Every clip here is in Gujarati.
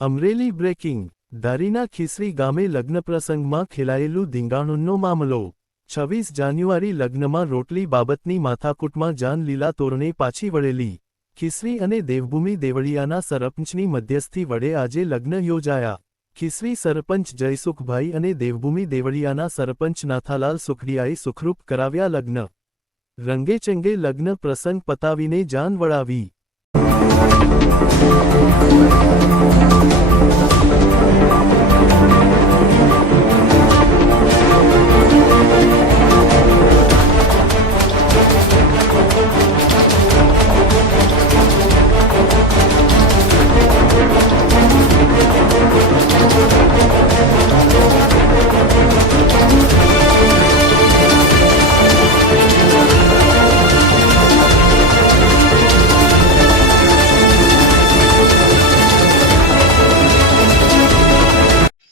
અમરેલી બ્રેકિંગ ધારીના ખીસરી ગામે લગ્ન પ્રસંગમાં ખેલાયેલું ધીંગાણુંનો મામલો 26 જાન્યુઆરી લગ્નમાં રોટલી બાબતની માથાકૂટમાં જાનલીલા તોરણે પાછી વળેલી ખીસરી અને દેવભૂમિ દેવળિયાના સરપંચની મધ્યસ્થી વડે આજે લગ્ન યોજાયા। ખીસરી સરપંચ જયસુખભાઈ અને દેવભૂમિ દેવળિયાના સરપંચ નાથાલાલ સુખડિયાએ સુખરૂપ કરાવ્યા લગ્ન। રંગેચંગે લગ્ન પ્રસંગ પતાવીને જાન વળાવી।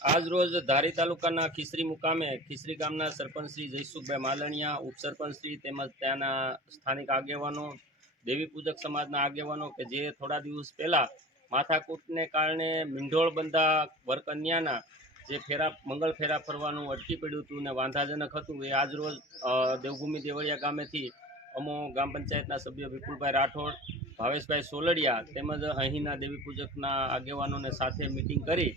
આજ રોજ ધારી તાલુકાના ખીસરી મુકામે ખીસરી ગામના સરપંચ શ્રી જયસુખભાઈ માલણિયા, ઉપસરપંચ શ્રી તેમજ ત્યાંના સ્થાનિક આગેવાનો, દેવી પૂજક સમાજના આગેવાનો કે જે થોડા દિવસ પહેલાં માથાકૂટને કારણે મીંઢોળ બંધા વરકન્યાના જે મંગળ ફેરા ફરવાનું અટકી પડ્યું હતું ને વાંધાજનક હતું, એ આજ રોજ દેવભૂમિ દેવળિયા ગામેથી અમો ગ્રામ પંચાયતના સભ્ય વિપુલભાઈ રાઠોડ, ભાવેશભાઈ સોલડિયા તેમજ અહીંના દેવી પૂજકના આગેવાનોને સાથે મિટિંગ કરી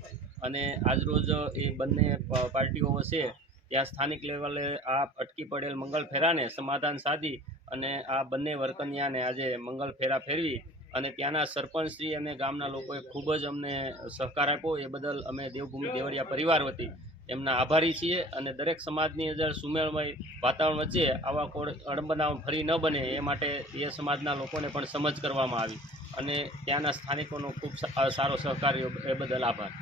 અને આજરોજ એ બંને પાર્ટીઓ વચ્ચે ત્યાં સ્થાનિક લેવલે આ અટકી પડેલ મંગળ ફેરાને સમાધાન સાધી અને આ બંને વરકન્યાને આજે મંગળ ફેરા ફેરવી અને ત્યાંના સરપંચશ્રી અને ગામના લોકોએ ખૂબ જ અમને સહકાર આપ્યો। એ બદલ અમે દેવભૂમિ દેવળિયા પરિવાર વતી એમના આભારી છીએ અને દરેક સમાજની અંદર સુમેળમય વાતાવરણ વચ્ચે આવા કોઈ અણબનાવ ફરી ન બને એ માટે એ સમાજના લોકોને પણ સમજ કરવામાં આવી અને ત્યાંના સ્થાનિકોનો ખૂબ સારો સહકાર એ બદલ આભાર।